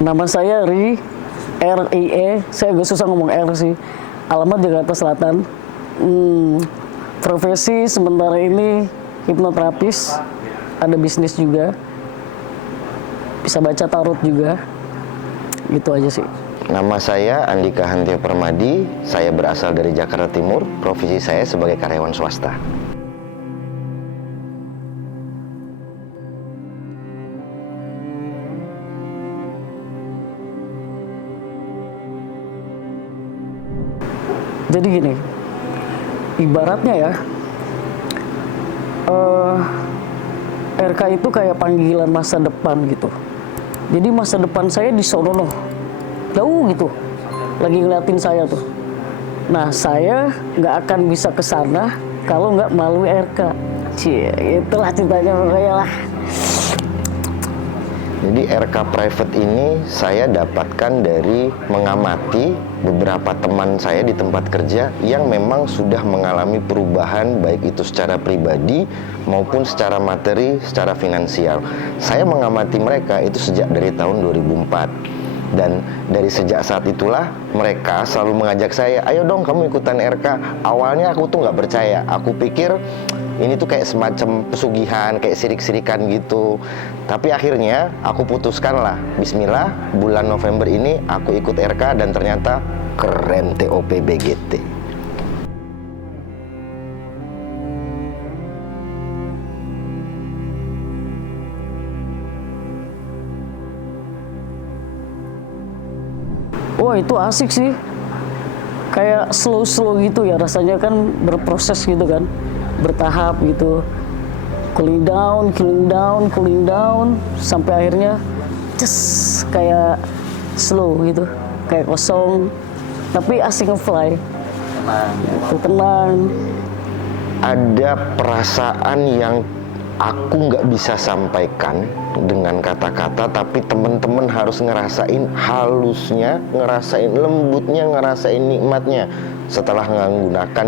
Nama saya RIE, saya agak susah ngomong R sih. Alamat Jakarta Selatan. Profesi sementara ini hipnoterapis, ada bisnis juga, bisa baca tarot juga, gitu aja sih. Nama saya Andika Hantio Permadi, saya berasal dari Jakarta Timur, profesi saya sebagai karyawan swasta. Jadi gini, ibaratnya ya, RK itu kayak panggilan masa depan gitu. Jadi masa depan saya di sono jauh gitu, lagi ngeliatin saya tuh. Nah, saya nggak akan bisa ke sana kalau nggak melalui RK. Itulah ceritanya makanya lah. Jadi RK Private ini saya dapatkan dari mengamati beberapa teman saya di tempat kerja yang memang sudah mengalami perubahan baik itu secara pribadi maupun secara materi, secara finansial. Saya mengamati mereka itu sejak dari tahun 2004. Dan dari sejak saat itulah mereka selalu mengajak saya, ayo dong kamu ikutan RK. Awalnya aku tuh nggak percaya, aku pikir ini tuh kayak semacam pesugihan, kayak sirik-sirikan gitu. Tapi akhirnya aku putuskan lah, bismillah, bulan November ini aku ikut RK dan ternyata keren TOP BGT. Wah, itu asik sih. Kayak slow gitu ya, rasanya kan berproses gitu kan. Bertahap gitu. Cooling down, sampai akhirnya kayak slow gitu. Kayak kosong. Tapi asik nge-fly. Tenang. Ada perasaan yang aku nggak bisa sampaikan dengan kata-kata, tapi teman-teman harus ngerasain halusnya, ngerasain lembutnya, ngerasain nikmatnya setelah menggunakan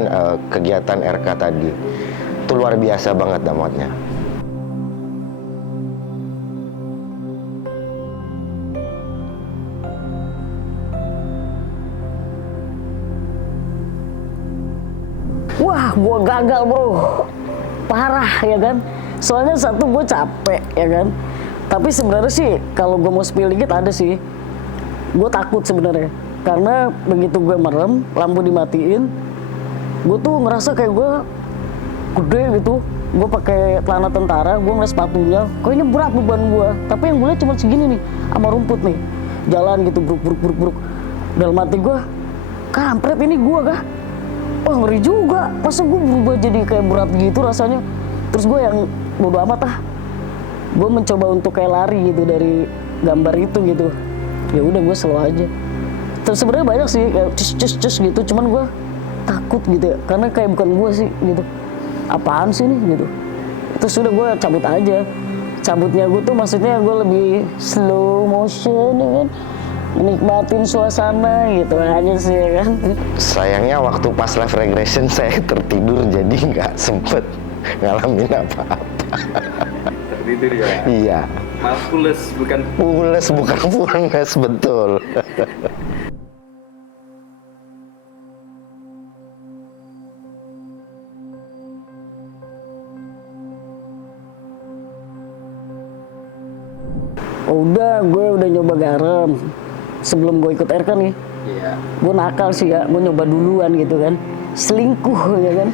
kegiatan RK tadi. Itu luar biasa banget dampaknya. Wah, gua gagal bro, parah ya kan. Soalnya satu, gue capek ya kan. Tapi sebenarnya sih kalau gue mau spill dikit ada sih. Gue takut sebenarnya. Karena begitu gue merem, lampu dimatiin, gue tuh ngerasa kayak gue gede gitu. Gue pakai celana tentara, gue ngeliat sepatunya, kok ini berat beban gue. Tapi yang gue lihat cuma segini nih, sama rumput nih. Jalan gitu, bruk. Dalam hati gue, kampret ini gue kah? Wah, ngeri juga. Masa gue berubah jadi kayak berat gitu rasanya. Terus gue yang bodo amat lah. Gue mencoba untuk kayak lari gitu dari gambar itu gitu. Ya udah, gue slow aja. Terus sebenarnya banyak sih kayak cus gitu, cuman gue takut gitu ya, karena kayak bukan gue sih gitu. Apaan sih nih gitu. Terus udah gue cabut aja. Cabutnya gue tuh maksudnya gue lebih slow motion ya kan, menikmatin suasana gitu aja sih ya kan. Sayangnya waktu pas live regression saya tertidur, jadi nggak sempet ngalamin apa-apa. Tertidur ya? Iya. Maaf, pules bukan pules, betul. Gue udah nyoba garam sebelum gue ikut RK nih. Iya. Gue nakal sih ya, gue nyoba duluan gitu kan, selingkuh ya kan.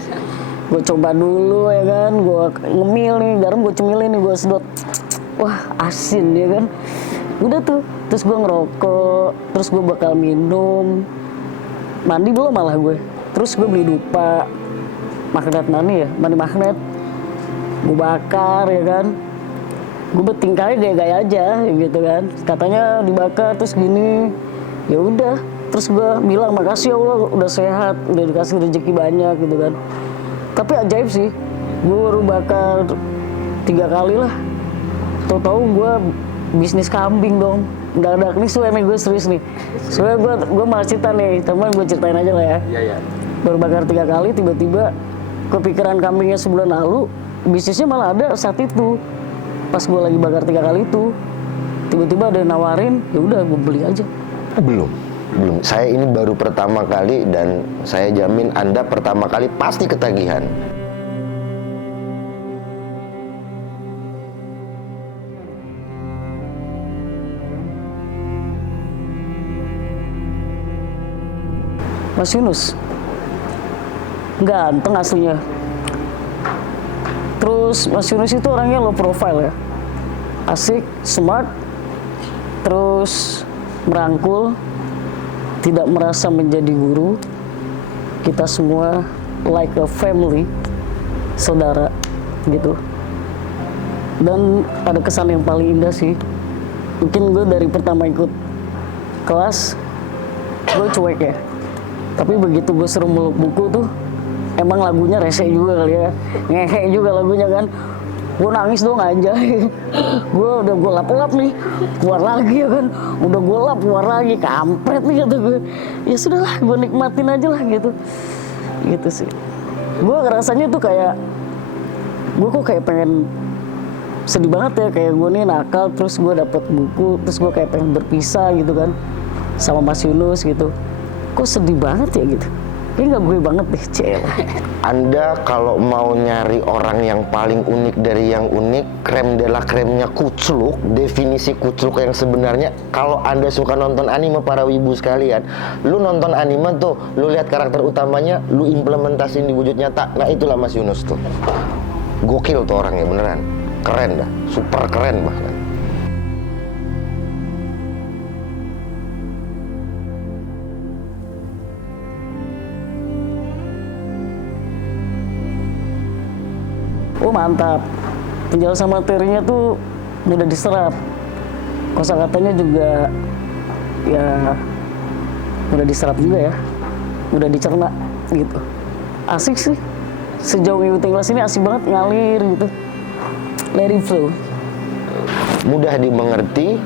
Gue coba dulu ya kan, gue ngemil nih garam, gue cemilin nih, gue sedot, wah asin ya kan. Udah tuh, terus gue ngerokok, terus gue bakal minum, mandi dulu malah gue. Terus gue beli dupa, mandi magnet, gue bakar ya kan. Gue bertingkahnya gaya-gaya aja gitu kan, katanya dibakar terus gini. Ya udah, terus gue bilang makasih ya Allah udah sehat, udah dikasih rezeki banyak gitu kan. Tapi ajaib sih, gue baru bakar 3 kali lah. Tahu-tahu gue bisnis kambing dong. Mendadak nih, nih gue serius nih. Soalnya gue malah cerita nih, teman gue ceritain aja lah ya. Iya. Baru bakar 3 kali, tiba-tiba kepikiran kambingnya sebulan lalu, bisnisnya malah ada saat itu. Pas gue lagi bakar 3 kali itu, tiba-tiba ada yang nawarin, ya udah gue beli aja. Belum. Saya ini baru pertama kali dan saya jamin Anda pertama kali pasti ketagihan. Mas Yunus ganteng aslinya. Terus Mas Yunus itu orangnya low profile ya, asik, smart, terus merangkul, tidak merasa menjadi guru. Kita semua like a family, saudara gitu. Dan ada kesan yang paling indah sih, mungkin gue dari pertama ikut kelas gue cuek ya, tapi begitu gue suruh meluk buku tuh, emang lagunya rese juga kali ya, ngehe juga lagunya kan. Gue nangis dong anjay. Gue lap-lap nih, keluar lagi ya kan. Udah gue lap, keluar lagi, kampret nih kata gue. Ya sudahlah, gue nikmatin aja lah gitu. Gitu sih. Gue rasanya tuh kayak, gue kok kayak pengen, sedih banget ya, kayak gue nih nakal, terus gue dapet buku, terus gue kayak pengen berpisah gitu kan, sama Mas Yunus gitu. Kok sedih banget ya gitu. Ini gak gue banget deh, cel. Anda kalau mau nyari orang yang paling unik dari yang unik, krem de la kremnya kucluk, definisi kucluk yang sebenarnya, kalau Anda suka nonton anime para wibu sekalian, lu nonton anime tuh, lu lihat karakter utamanya, lu implementasiin di wujud nyata, nah itulah Mas Yunus tuh. Gokil tuh orangnya beneran, keren dah, super keren bahkan. Oh mantap, penjelasan materinya tuh mudah diserap, kosakatanya juga ya mudah diserap juga ya, mudah dicerna gitu. Asik sih, sejauh ngikutin kelas ini asik banget, ngalir gitu, let it flow. Mudah dimengerti,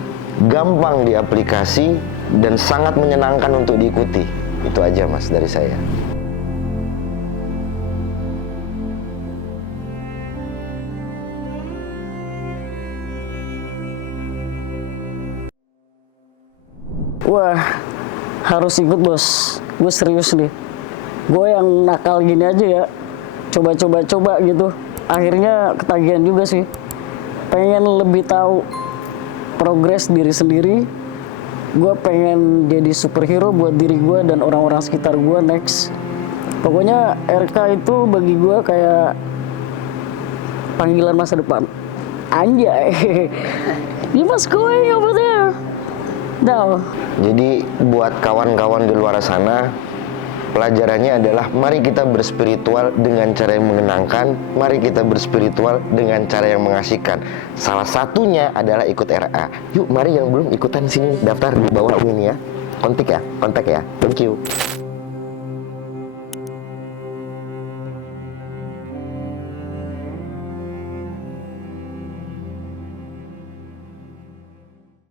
gampang diaplikasi, dan sangat menyenangkan untuk diikuti. Itu aja Mas dari saya. Wah, harus ikut bos. Gue serius nih. Gue yang nakal gini aja ya, coba gitu. Akhirnya ketagihan juga sih. Pengen lebih tahu progres diri sendiri. Gue pengen jadi superhero buat diri gue dan orang-orang sekitar gue next. Pokoknya RK itu bagi gue kayak panggilan masa depan. Anjay. You must going over there. No. Jadi buat kawan-kawan di luar sana, pelajarannya adalah mari kita berspiritual dengan cara yang menyenangkan, mari kita berspiritual dengan cara yang mengasihkan. Salah satunya adalah ikut RA. Yuk mari yang belum ikutan sini daftar di bawah ini ya. Kontak ya. Thank you.